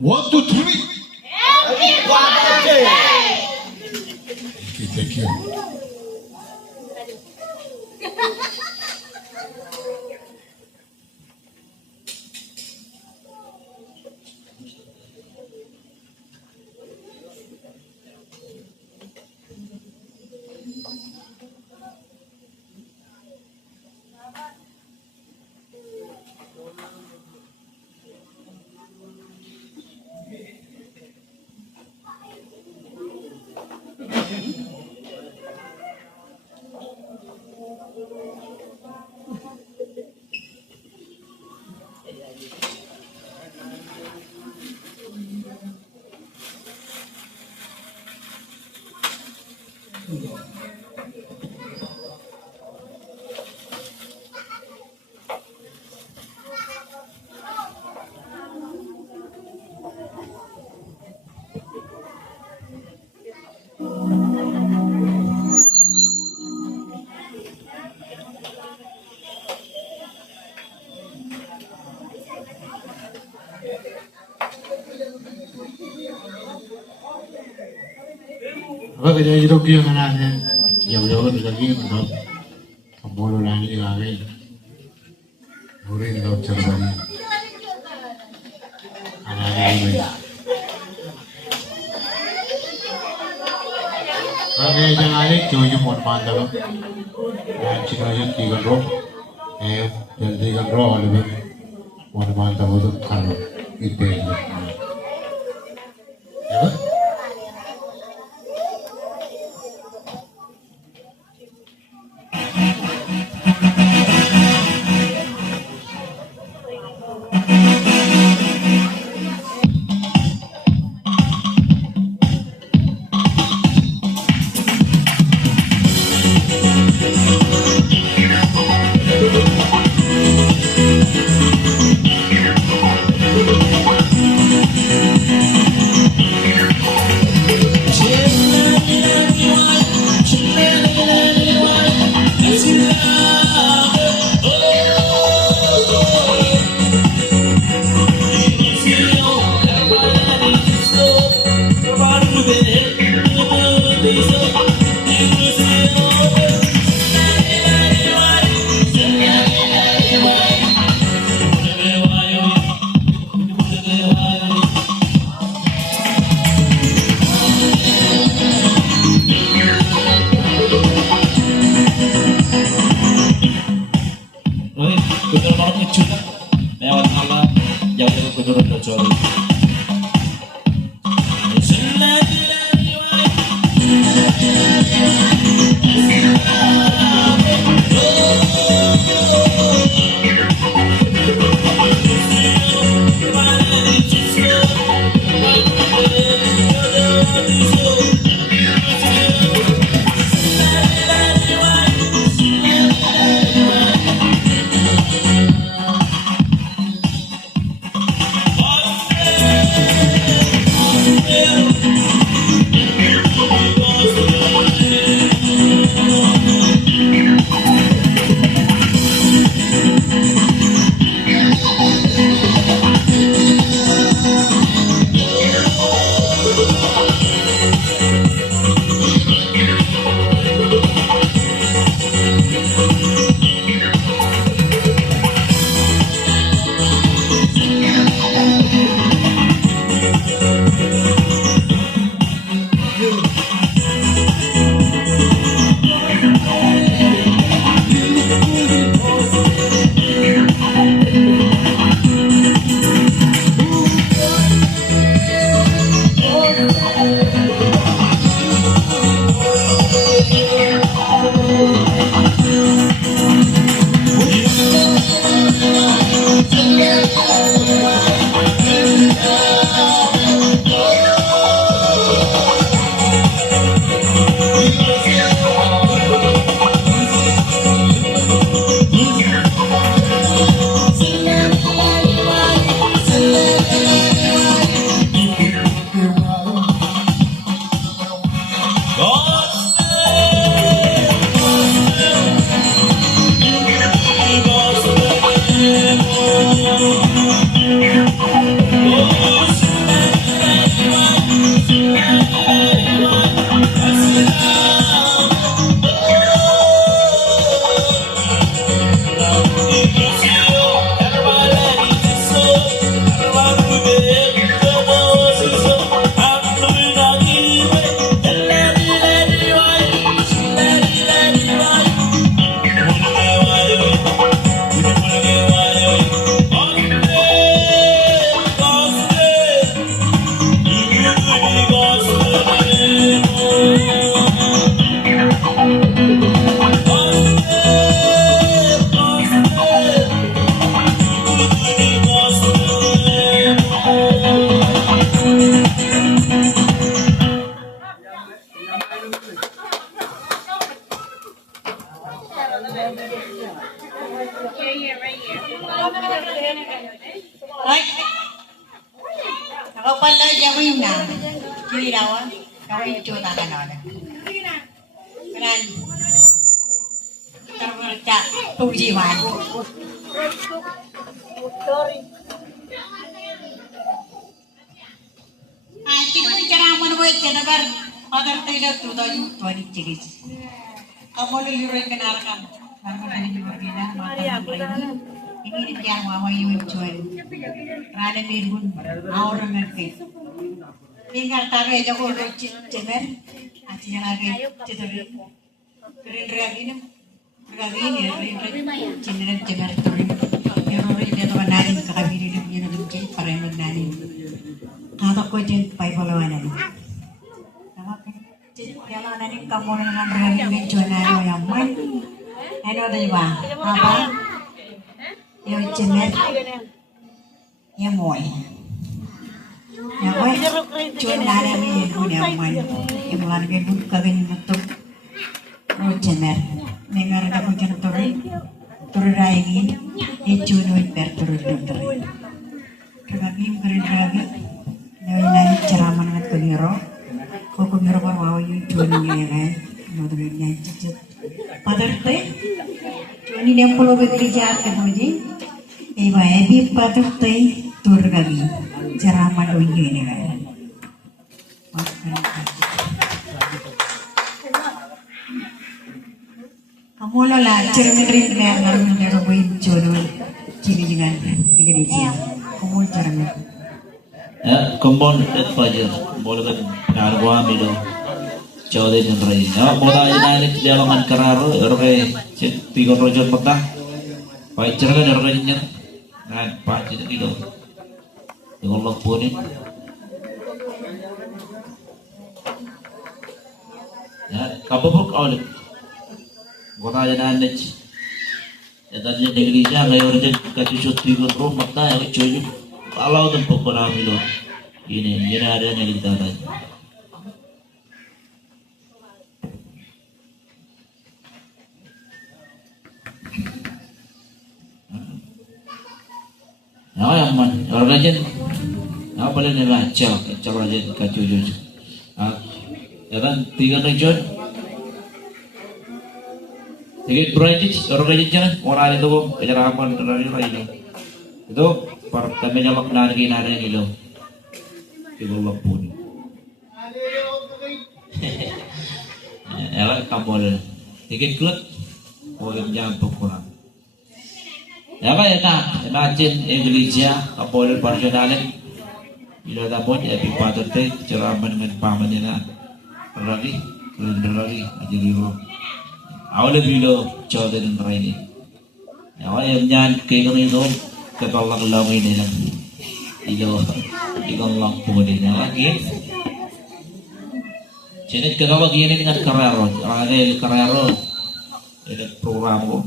One, two, three. Happy birthday! Okay, thank you. Apa kerja hidup dia mana ni? Jauh-jauh tu lagi untuk kabul lagi lagi. Murid dah cerbani. Anak lagi. Bagi jangan lagi cuci pun mandal. Dan cina tiga roh. Jadi kan roh lebih. Pun mandal itu kalau itu. Ya. Ay, ako pala yung na. Hindi daw ah. Ako yung tuna ka na. Kanan. Tarong ka. Pujiwan. Ah, sino yung karaman mo yung kanagar? Mother tayo to the 20 chigis. Kamu liruin kenarakan. Kamu dari berbeda mata lain. Ini dia mama yung cuy. Rada mirun. Orang ngerti. Tinggal taruh aja kalau cemer. Acinya lagi cedera. Keren ini. Keren cedera cemer turin. Yang orang dia tuh nari kakabiri dia punya namanya paremen nari. Kata kau jen pai polawanan. Kalau nanti kamu dengan berani menjual yang main, ini ada juga apa? Yang cemer, yang moy, yang moy, jual nara ini punya main, yang lagi dulu kagin untuk cemer, dengar ada pujian turun lagi, itu nuin berturun turun, kagin keren lagi, yang nanti ceramah dengan kuniro. Koko mero par wawa yu tuani ya no to nya cicit padar te tuani ne polo be kerja ke moji e ba e bi padar te tur gabi jarama do yu ne ga kamu la cermin rin ne na ne ro boy jodo cini dengan igreja kamu cermin Kumpul itu aja, boleh kan narwa milo, jauh dari negeri. Ya, mulai dari jalan kerara, orang tiga rojan petang, baik cerita dari orangnya, kan pasti itu, dengan Allah punya. Ya, kapok awal, mulai dari ya tadi negeri jangan orang kasih tiga rojan petang, yang cuy. Kalau tuh pokoknya milo ini ada yang kita ada. Nah, yang mana? Orang aja, apa boleh nelajar, cara aja kacau jujur. Ya kan, tiga region, tiga project, orang aja jangan orang itu penyerapan dari lain itu. Kami nyalak nari nilo, ibu lapun. Elak kabel, tiket klub, boleh jangan pukulan. Ya apa ya nak, imagine Indonesia kabel parjonalen, bila dapat ya pipa tertek ceramah dengan pamannya nak, lagi, lagi, aja dulu. Awalnya bilo jauh dari ini. Awalnya jangan keinginan itu. Ketolak lang ini lang ilo lang po din lagi sinit ketolak ini dengan karero ini program ko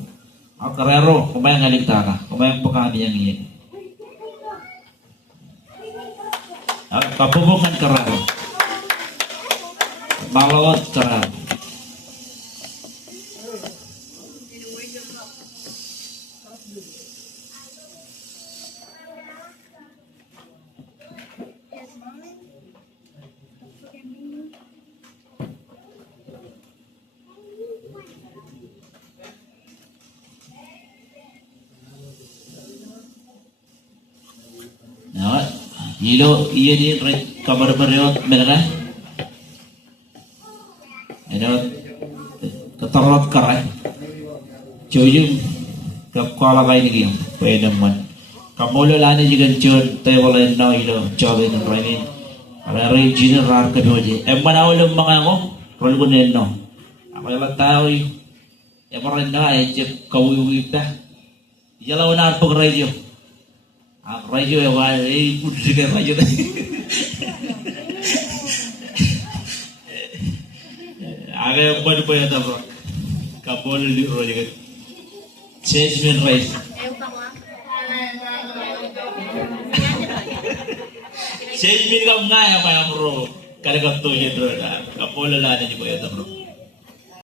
karero kumayang ngaligtaka kumayang pakani yang ini kapubukan karero malawat karero. Ilo iya di kabar beriot mereka, ini keterot kerai, jujur kepala kain ini peneman, kamu lelani juga jujur tewalin na ilo jawabin ini, ada region rar kedua je, emang awal mga ako, kalau ko neno, ako lang tahu, emang na aja kau kita, jalan unar pag radio. Radio ya wah, putri kan radio tadi. Agak baru bayar tak kapol di radio kan. Change rice. Change kamu nggak ya pak bro? Kalau kau tuh ya bro, kapol lah ada di bayar tak bro.